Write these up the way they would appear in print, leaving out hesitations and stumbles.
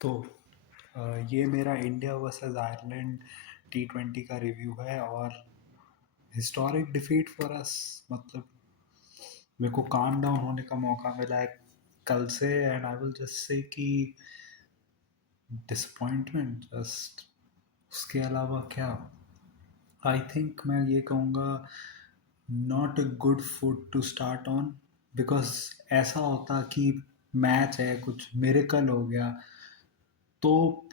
तो ये मेरा इंडिया वर्सेस आयरलैंड T20 का रिव्यू है और हिस्टोरिक डिफीट फॉर अस। मतलब मेरे को काम डाउन होने का मौका मिला है कल से, and I will just say कि डिसअपॉइंटमेंट जस्ट, उसके अलावा क्या। आई थिंक मैं ये कहूँगा, not a good foot to start on, because ऐसा होता कि मैच है, कुछ मिरेकल हो गया तो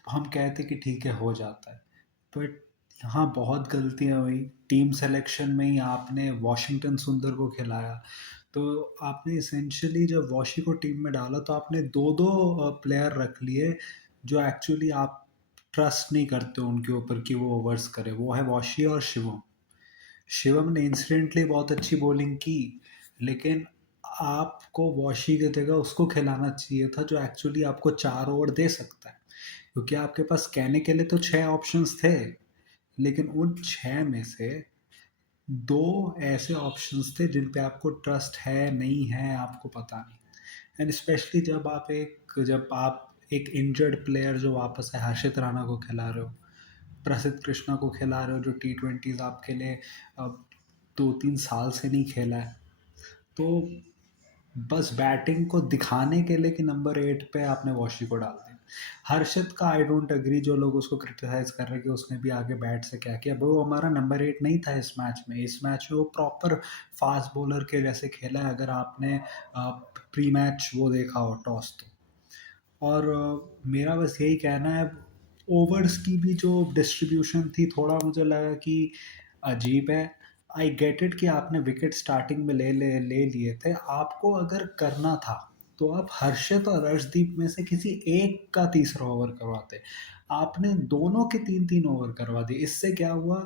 हम कहते कि ठीक है हो जाता है। बट यहाँ बहुत गलतियाँ हुई। टीम सिलेक्शन में ही आपने वॉशिंगटन सुंदर को खिलाया, तो आपने इसेंशियली जब वॉशी को टीम में डाला तो आपने दो दो प्लेयर रख लिए जो एक्चुअली आप ट्रस्ट नहीं करते उनके ऊपर कि वो ओवर्स करे। वो है वॉशी और शिवम। शिवम ने इंसिडेंटली बहुत अच्छी बॉलिंग की, लेकिन आपको वॉशी की जगह उसको खिलाना चाहिए था जो एक्चुअली आपको 4 ओवर दे सकता है, क्योंकि आपके पास कहने के लिए तो 6 ऑप्शंस थे, लेकिन उन 6 में से दो ऐसे ऑप्शंस थे जिन पे आपको ट्रस्ट है नहीं है आपको पता नहीं। एंड स्पेशली जब आप एक इंजर्ड प्लेयर जो वापस है, हर्षित राणा को खिला रहे हो, प्रसिद्ध कृष्णा को खिला रहे हो जो T20s आपके लिए अब 2-3 साल से नहीं खेला है, तो बस बैटिंग को दिखाने के लिए कि नंबर 8 पे आपने वॉशी को डाल दिया। हर्षित का आई डोंट अग्री, जो लोग उसको क्रिटिसाइज कर रहे हैं कि उसने भी आगे बैट से क्या किया, वो हमारा नंबर 8 नहीं था इस मैच में। इस मैच में वो प्रॉपर फास्ट बॉलर के जैसे खेला है, अगर आपने प्री मैच वो देखा हो टॉस तो। और मेरा बस यही कहना है, ओवर्स की भी जो डिस्ट्रीब्यूशन थी थोड़ा मुझे लगा कि अजीब है। आई गेट इट कि आपने विकेट स्टार्टिंग में ले लिए थे, आपको अगर करना था तो आप हर्षित और अर्शदीप में से किसी एक का तीसरा ओवर करवाते। आपने दोनों के 3-3 ओवर करवा दिए। इससे क्या हुआ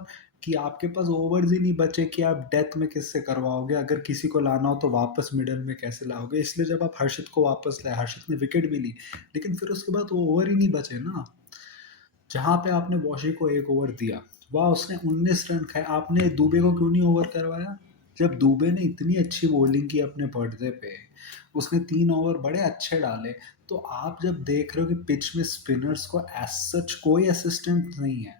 कि आपके पास ओवर्स ही नहीं बचे कि आप डेथ में किससे करवाओगे, अगर किसी को लाना हो तो वापस मिडल में कैसे लाओगे। इसलिए जब आप हर्षित को वापस लाए, हर्षित ने विकेट भी ली, लेकिन फिर उसके बाद वो ओवर ही नहीं बचे ना। जहाँ पे आपने वॉशी को 1 ओवर दिया, वाह उसने 19 रन खाए, आपने दुबे को क्यों नहीं ओवर करवाया? जब दुबे ने इतनी अच्छी बॉलिंग की अपने बर्थडे पे, उसने 3 ओवर बड़े अच्छे डाले, तो आप जब देख रहे हो कि पिच में स्पिनर्स को एज सच कोई असिस्टेंट नहीं है,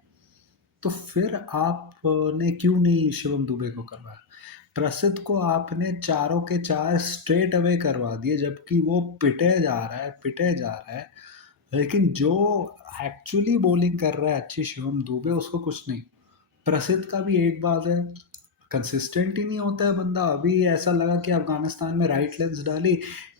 तो फिर आपने क्यों नहीं शिवम दुबे को करवाया? प्रसिद्ध को आपने चारों के चार स्ट्रेट अवे करवा दिए, जबकि वो पिटे जा रहा है, पिटे जा रहा है, लेकिन जो एक्चुअली बॉलिंग कर रहा है अच्छी, शिवम दुबे, उसको कुछ नहीं। प्रसिद्ध का भी एक बात है, कंसिस्टेंट ही नहीं होता है बंदा। अभी ऐसा लगा कि अफगानिस्तान में राइट लेंस डाली,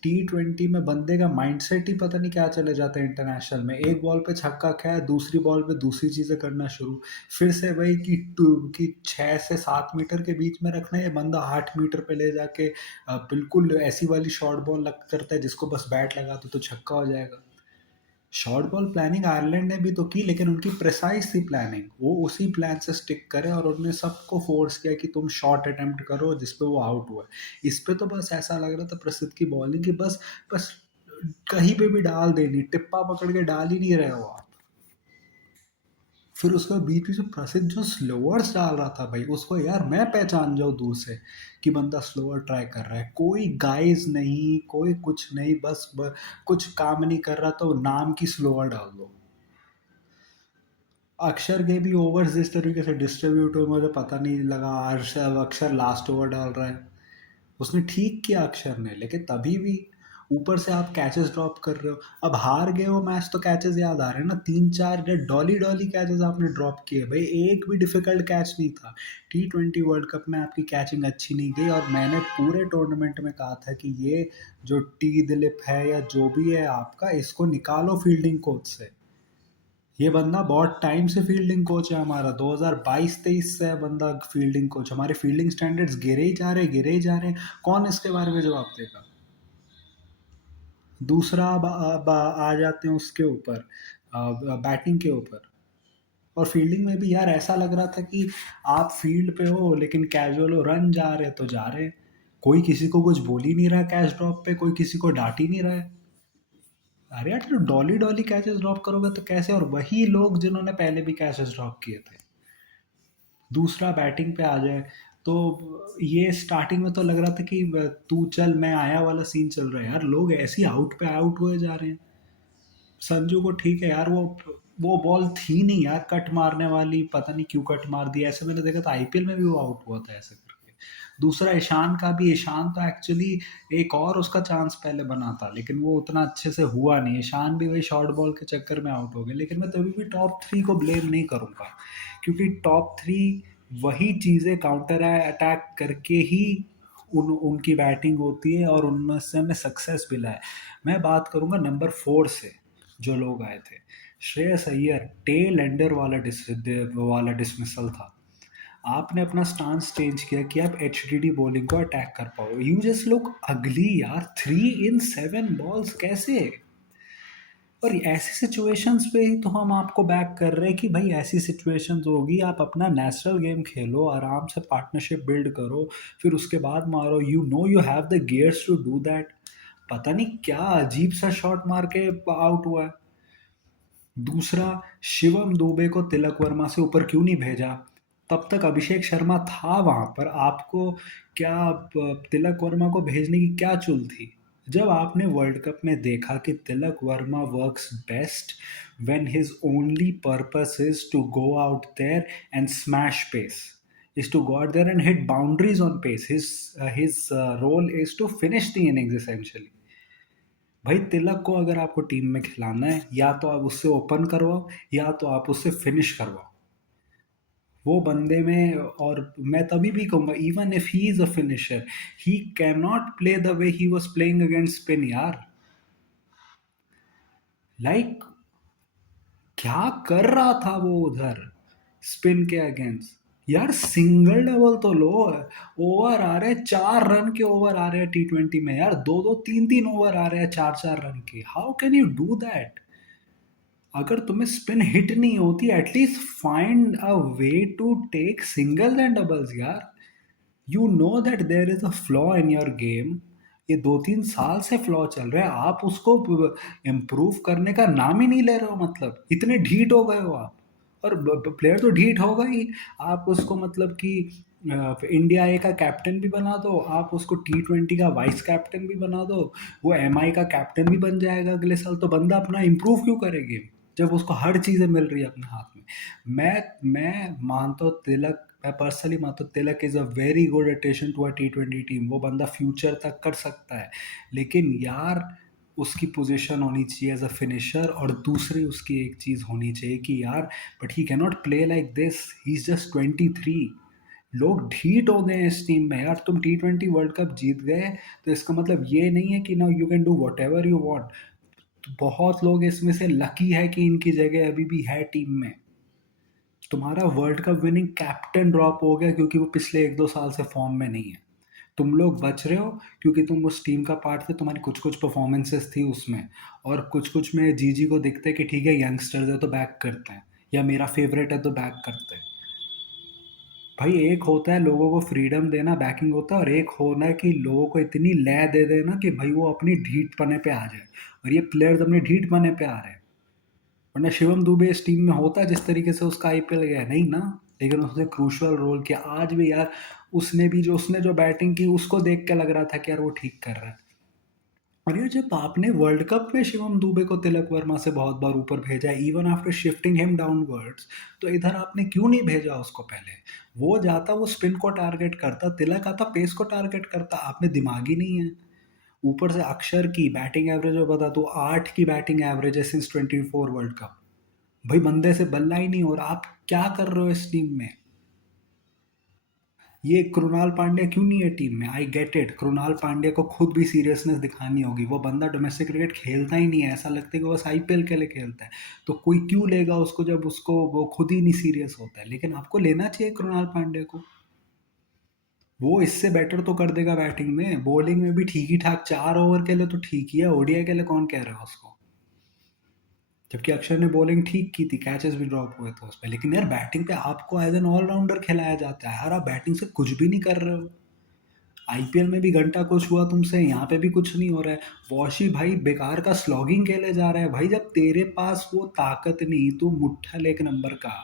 T20 में बंदे का माइंडसेट ही पता नहीं क्या चले जाता है इंटरनेशनल में। एक बॉल पे छक्का खाया, दूसरी बॉल पे दूसरी चीज़ें करना शुरू, फिर से वही कि 6 से 7 मीटर के बीच में रखना है, ये बंदा 8 मीटर पे ले जाके बिल्कुल ऐसी वाली शॉर्ट बॉल लग करता है जिसको बस बैट लगा दो तो छक्का हो जाएगा। शॉर्ट बॉल प्लानिंग आयरलैंड ने भी तो की, लेकिन उनकी प्रिसाइज थी प्लानिंग, वो उसी प्लान से स्टिक करे और उन्होंने सबको फोर्स किया कि तुम शॉट अटेम्प्ट करो, जिसपे वो आउट हुआ। इस पे तो बस ऐसा लग रहा था प्रसिद्ध की बॉलिंग की बस बस कहीं पे भी डाल देनी, टिप्पा पकड़ के डाल ही नहीं रहे हो आप। फिर उसके बाद बीच बीच में प्रसिद्ध जो स्लोअर्स डाल रहा था भाई, उसको यार मैं पहचान जाऊँ दूर से कि बंदा स्लोअर ट्राई कर रहा है। कोई गाइज नहीं, कोई कुछ नहीं, कुछ काम नहीं कर रहा तो नाम की स्लोअर डाल दो। अक्षर के भी ओवर्स जिस तरीके से डिस्ट्रीब्यूट हुए मुझे पता नहीं लगा। अक्षर लास्ट ओवर डाल रहा है, उसने ठीक किया अक्षर ने, लेकिन तभी भी ऊपर से आप कैचेस ड्रॉप कर रहे हो। अब हार गए हो मैच तो कैचेस याद आ रहे हैं ना, 3-4 डॉली डॉली कैचेस आपने ड्रॉप किए भाई, एक भी डिफिकल्ट कैच नहीं था। T20 वर्ल्ड कप में आपकी कैचिंग अच्छी नहीं गई, और मैंने पूरे टूर्नामेंट में कहा था कि ये जो टी दिलीप है या जो भी है आपका, इसको निकालो फील्डिंग कोच से। ये बंदा बहुत टाइम से फील्डिंग कोच है हमारा, 2022-23 से है बंदा फील्डिंग कोच। हमारे फील्डिंग स्टैंडर्ड्स गिरे ही जा रहे, गिरे ही जा रहे हैं। कौन इसके बारे में जवाब देगा? दूसरा आ जाते हैं उसके ऊपर, बैटिंग के ऊपर और फील्डिंग में भी। यार ऐसा लग रहा था कि आप फील्ड पे हो लेकिन कैजुअल हो, रन जा रहे तो जा रहे, कोई किसी को कुछ बोल ही नहीं रहा, कैच ड्रॉप पे कोई किसी को डांट ही नहीं रहा है। अरे यार, तो डॉली डॉली कैचेस ड्रॉप करोगे तो कैसे? और वही लोग जिन्होंने पहले भी कैचेस ड्रॉप किए थे। दूसरा बैटिंग पे आ जाए तो ये स्टार्टिंग में तो लग रहा था कि तू चल मैं आया वाला सीन चल रहा है। यार लोग ऐसे ही आउट पे आउट हुए जा रहे हैं। संजू को ठीक है यार, वो बॉल थी नहीं यार कट मारने वाली, पता नहीं क्यों कट मार दिया ऐसे, मैंने देखा था आईपीएल में भी वो आउट हुआ था ऐसे करके। दूसरा ईशान का भी, ईशान तो एक्चुअली एक और उसका चांस पहले बना था लेकिन वो उतना अच्छे से हुआ नहीं, ईशान भी वही शॉर्ट बॉल के चक्कर में आउट हो गए। लेकिन मैं तभी भी टॉप थ्री को ब्लेम नहीं करूँगा, क्योंकि टॉप थ्री वही चीज़ें काउंटर अटैक करके ही उनकी बैटिंग होती है और उनमें से हमें सक्सेस मिला है। मैं बात करूंगा नंबर 4 से, जो लोग आए थे। श्रेयस अय्यर टेल एंडर वाला डिसमिसल था। आपने अपना स्टांस चेंज किया कि आप एचडीडी बॉलिंग को अटैक कर पाओ। यू जस्ट लुक अगली यार, 3 in 7 बॉल्स कैसे? और ऐसी सिचुएशंस पे ही तो हम आपको बैक कर रहे हैं कि भाई ऐसी सिचुएशंस होगी, आप अपना नेचुरल गेम खेलो, आराम से पार्टनरशिप बिल्ड करो, फिर उसके बाद मारो। You know you have the gears to do that. पता नहीं क्या अजीब सा शॉट मार के आउट हुआ है। दूसरा, शिवम दुबे को तिलक वर्मा से ऊपर क्यों नहीं भेजा? तब तक अभिषेक शर्मा था वहां पर, आपको क्या तिलक वर्मा को भेजने की क्या चुल थी? जब आपने वर्ल्ड कप में देखा कि Tilak Varma works best when his only purpose is to go out there and smash pace, is to go out there and hit boundaries on pace. His role is to finish the innings essentially. भाई तिलक को अगर आपको team में खिलाना है, या तो आप उससे ओपन करवाओ या तो आप उससे फिनिश करवाओ। वो बंदे में, और मैं तभी भी कहूंगा even if he is a finisher, he can not play the way he was playing against spin यार। लाइक क्या कर रहा था वो उधर स्पिन के अगेंस्ट? यार सिंगल डबल तो लो। ओवर आ रहे हैं, 4 रन के ओवर आ रहे हैं टी20 में यार, 2-2 3-3 ओवर आ रहे हैं 4-4 रन के। How can you do that? अगर तुम्हें स्पिन हिट नहीं होती, at least find a way to take singles and doubles यार। You know that there is a flaw in your game. ये 2-3 साल से फ्लॉ चल रहा है, आप उसको इम्प्रूव करने का नाम ही नहीं ले रहे हो। मतलब इतने ढीठ हो गए हो आप। और प्लेयर तो ढीठ होगा ही। आप उसको मतलब कि इंडिया ए का कैप्टन भी बना दो, आप उसको टी20 का वाइस कैप्टन भी बना दो, वो एमआई का कैप्टन भी बन जाएगा अगले साल। तो बंदा अपना इम्प्रूव क्यों करेगी जब उसको हर चीज़ें मिल रही है अपने हाथ में? मैं मानता हूँ तिलक, मैं पर्सनली मानता हूँ Tilak is a very good addition to a टी20 टीम। वो बंदा फ्यूचर तक कर सकता है, लेकिन यार उसकी पोजीशन होनी चाहिए एज अ फिनिशर। और दूसरी उसकी एक चीज़ होनी चाहिए कि यार, but he can not play like this, he is just 23। लोग ढीठ हो गए हैं इस टीम में यार। तुम टी20 वर्ल्ड कप जीत गए तो इसका मतलब ये नहीं है कि now you can do what ever you want. बहुत लोग इसमें से लकी है कि इनकी जगह अभी भी है टीम में। तुम्हारा world cup winning captain drop हो गया क्योंकि वो पिछले 1-2 साल से फॉर्म में नहीं है। तुम लोग बच रहे हो क्योंकि तुम उस टीम का पार्ट थे, तुम्हारी कुछ कुछ परफॉर्मेंसेस थी उसमें, और कुछ कुछ में जीजी को दिखते कि ठीक है यंगस्टर्स है तो बैक करते हैं, या मेरा फेवरेट है तो बैक करते हैं। भाई एक होता है लोगों को फ्रीडम देना, बैकिंग होता है, और एक होना है कि लोगों को इतनी लय दे देना कि भाई वो अपनी ढीठ पने पे आ जाए। और ये प्लेयर्स अपने ढीठ पने पे आ रहे हैं। वरना शिवम दुबे इस टीम में होता जिस तरीके से उसका आईपीएल गया नहीं ना। लेकिन उसने क्रूशल रोल किया आज भी यार। उसने जो बैटिंग की उसको देख के लग रहा था कि यार वो ठीक कर रहा है। और ये जब आपने वर्ल्ड कप में शिवम दुबे को तिलक वर्मा से बहुत बार ऊपर भेजा, even after shifting him downwards, तो इधर आपने क्यों नहीं भेजा उसको पहले? वो जाता, वो स्पिन को टारगेट करता, तिलक आता पेस को टारगेट करता। आप में दिमाग ही नहीं है। ऊपर से अक्षर की बैटिंग एवरेज मैं बता दूं, 8 की बैटिंग एवरेज है सिंस 24 वर्ल्ड कप। भाई बंदे से बल्ला ही नहीं हो रहा, आप क्या कर रहे हो इस टीम में? ये कृणाल पांड्या क्यों नहीं है टीम में? I get it, Krunal Pandya को खुद भी सीरियसनेस दिखानी होगी। वो बंदा डोमेस्टिक क्रिकेट खेलता ही नहीं है, ऐसा लगता है कि बस आईपीएल के लिए खेलता है। तो कोई क्यों लेगा उसको जब उसको वो खुद ही नहीं सीरियस होता है? लेकिन आपको लेना चाहिए कृणाल पांड्या को। वो इससे बेटर तो कर देगा बैटिंग में, बॉलिंग में भी ठीक ही ठाक, 4 ओवर के लिए तो ठीक ही है, ओडीआई के लिए कौन कह रहा है उसको? जबकि अक्षर ने बॉलिंग ठीक की थी, कैचेस भी ड्रॉप हुए थे उसमें। लेकिन यार बैटिंग पे आपको एज एन ऑलराउंडर खिलाया जाता है यार, आप बैटिंग से कुछ भी नहीं कर रहे हो। आईपीएल में भी घंटा कुछ हुआ तुमसे, यहाँ पे भी कुछ नहीं हो रहा है। वॉशी भाई बेकार का स्लॉगिंग खेले जा रहा है। भाई जब तेरे पास वो ताकत नहीं, तू मुट्ठल 1 नंबर का,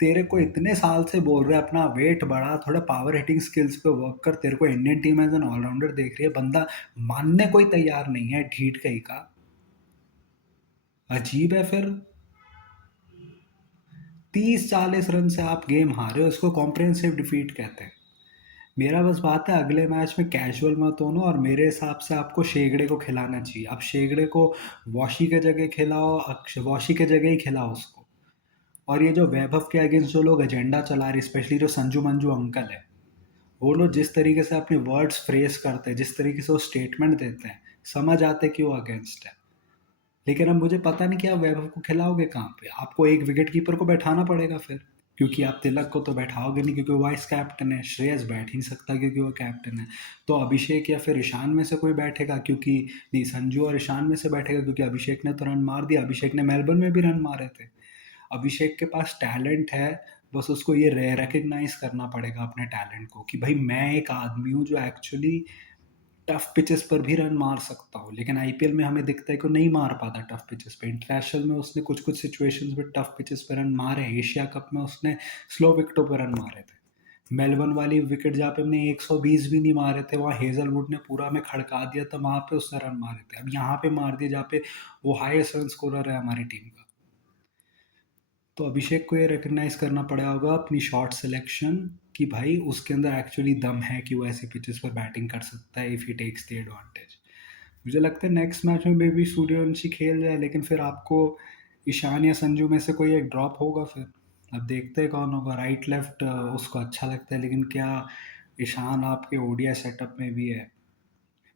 तेरे को इतने साल से बोल रहे हैं अपना वेट बढ़ा, थोड़ा पावर हिटिंग स्किल्स पे वर्क कर, तेरे को Indian team as an allrounder देख रही है, बंदा मानने कोई तैयार नहीं है, ढीठ कहीं का। अजीब है फिर। 30-40 रन से आप गेम हारे हो, इसको कॉम्प्रिहेंसिव डिफीट कहते हैं। मेरा बस बात है अगले मैच में कैजुअल मत होना, और मेरे हिसाब से आपको शेगड़े को खिलाना चाहिए। अब शेगड़े को वॉशी के जगह खिलाओ, वॉशी के जगह ही खिलाओ उसको। और ये जो वैभव के अगेंस्ट जो लोग एजेंडा चला रहे, स्पेशली जो संजू मंजू अंकल है, वो लोग जिस तरीके से अपने वर्ड्स फ्रेज करते हैं, जिस तरीके से वो स्टेटमेंट देते हैं, समझ आते कि वो अगेंस्ट है। लेकिन अब मुझे पता नहीं कि आप वैभव को खिलाओगे कहाँ पे। आपको एक विकेट कीपर को बैठाना पड़ेगा फिर, क्योंकि आप तिलक को तो बैठाओगे नहीं, क्योंकि वो वाइस कैप्टन है। श्रेयस बैठ ही नहीं सकता क्योंकि वो कैप्टन है। तो अभिषेक या फिर ईशान में से कोई बैठेगा, क्योंकि नहीं, संजू और ईशान में से बैठेगा, क्योंकि अभिषेक ने तो रन मार दिया। अभिषेक ने मेलबर्न में भी रन मारे थे। अभिषेक के पास टैलेंट है, बस उसको ये रिकग्नाइज करना पड़ेगा अपने टैलेंट को, कि भाई मैं एक आदमी हूँ जो एक्चुअली टफ पिचेस पर भी रन मार सकता हूँ। लेकिन आईपीएल में हमें दिखता है कि वो नहीं मार पाता टफ पिचेस पे। इंटरनेशनल में उसने कुछ कुछ सिचुएशंस में टफ पिचेस पे रन मारे हैं। एशिया कप में उसने स्लो विकेटों पर रन मारे थे। मेलबर्न वाली विकेट जहाँ पे हमने 120 भी नहीं मारे थे, वहाँ हेजलवुड ने पूरा हमें खड़का दिया था, वहाँ पे उसने रन मारे थे। अब यहाँ पे मार दिए जहाँ पे वो हाईएस्ट रन स्कोरर है हमारी टीम का। तो अभिषेक को ये रिकग्नाइज करना पड़ा होगा अपनी शॉट सिलेक्शन, कि भाई उसके अंदर एक्चुअली दम है कि वो ऐसे पिचेस पर बैटिंग कर सकता है, if he takes the advantage. मुझे लगता है नेक्स्ट मैच में बेबी सूर्यवंशी खेल जाए, लेकिन फिर आपको ईशान या संजू में से कोई एक ड्रॉप होगा फिर। अब देखते हैं कौन होगा। राइट लेफ्ट उसको अच्छा लगता है, लेकिन क्या ईशान आपके ओडिया सेटअप में भी है?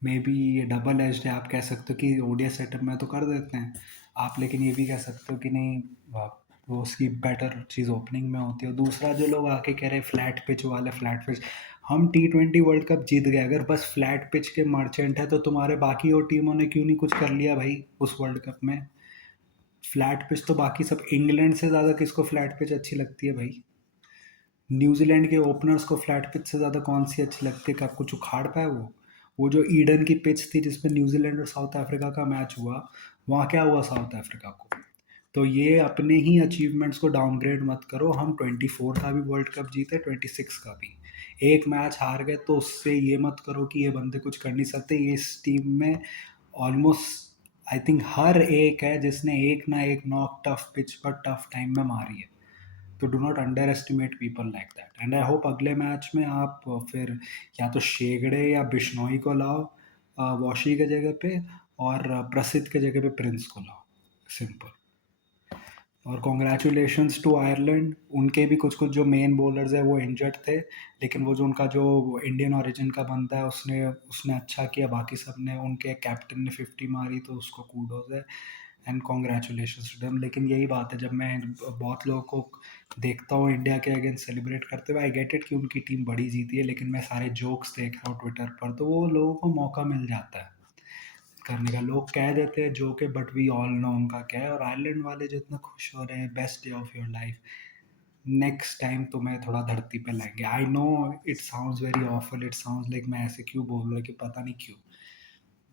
मे बी ये डबल एज्ड है। आप कह सकते हो कि ओडिया सेटअप में तो कर देते हैं आप, लेकिन ये भी कह सकते हो कि नहीं, वो उसकी बेटर चीज़ ओपनिंग में होती है। दूसरा जो लोग आके कह रहे हैं फ्लैट पिच वाले, फ्लैट पिच, हम T20 वर्ल्ड कप जीत गए, अगर बस फ्लैट पिच के मर्चेंट है तो तुम्हारे बाकी और टीमों ने क्यों नहीं कुछ कर लिया भाई उस वर्ल्ड कप में? फ्लैट पिच तो बाकी सब, इंग्लैंड से ज़्यादा किसको फ्लैट पिच अच्छी लगती है भाई? न्यूजीलैंड के ओपनर्स को फ्लैट पिच से ज़्यादा कौन सी अच्छी लगती है? कि आपको उखाड़ पाए वो जो ईडन की पिच थी जिसमें न्यूजीलैंड और साउथ अफ्रीका का मैच हुआ, वहाँ क्या हुआ साउथ अफ्रीका को? तो ये अपने ही अचीवमेंट्स को डाउनग्रेड मत करो। हम 24 का भी वर्ल्ड कप जीते, 26 का भी। एक मैच हार गए तो उससे ये मत करो कि ये बंदे कुछ कर नहीं सकते। ये इस टीम में ऑलमोस्ट आई थिंक हर एक है जिसने एक ना एक नॉक टफ पिच पर टफ टाइम में मारी है। तो do not under estimate people like that. And I hope अगले मैच में आप फिर या तो शेगड़े या बिश्नोई को लाओ वॉशी के जगह पे, और प्रसिद्ध के जगह पे प्रिंस को लाओ। सिंपल। और कॉन्ग्रेचुलेशंस टू आयरलैंड, उनके भी कुछ कुछ जो मेन बॉलर्स है वो इंजर्ड थे, लेकिन वो जो उनका जो इंडियन ओरिजिन का बंदा है उसने उसने अच्छा किया। बाकी सब ने, उनके कैप्टन ने 50 मारी तो उसको कूडोज है। And congratulations to them. लेकिन यही बात है, जब मैं बहुत लोगों को देखता हूँ इंडिया के अगेंस्ट सेलिब्रेट करते हुए, आई गेट इट कि उनकी टीम बड़ी जीती है, लेकिन मैं सारे जोक्स देख रहा हूँ ट्विटर पर, तो वो लोगों को मौका मिल जाता है करने का। लोग कह देते हैं जो कि बट वी ऑल नो उनका क्या है। और आयरलैंड वाले जो इतना खुश हो रहे हैं, best day of your life, next time तुम्हें थोड़ा धरती पे लाएंगे। I know it sounds very awful, it sounds like मैं ऐसे क्यों बोल रहा हूँ कि पता नहीं क्यों।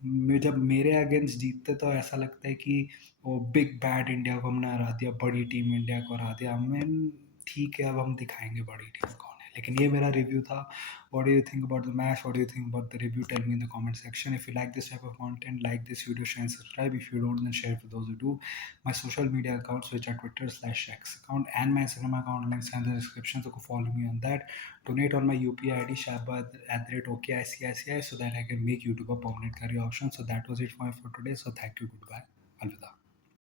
मैं जब मेरे अगेंस्ट जीतते तो ऐसा लगता है कि वो बिग बैड इंडिया को हमने हरा दिया, बड़ी टीम इंडिया को हरा दिया। मैं ठीक है, अब हम दिखाएंगे बड़ी टीम कौन है। लेकिन ये मेरा रिव्यू था। What do you think about the match? What do you think about the review? Tell me in the comment section. If you like this type of content, like this video, share and subscribe. If you don't, then share for those who do. My social media accounts, which are Twitter/X account and my Instagram account, links are in the description, so go follow me on that. Donate on my UPI ID shabad@okicici so that I can make YouTube a permanent career option. So that was it for today. So thank you. Goodbye. Alvida.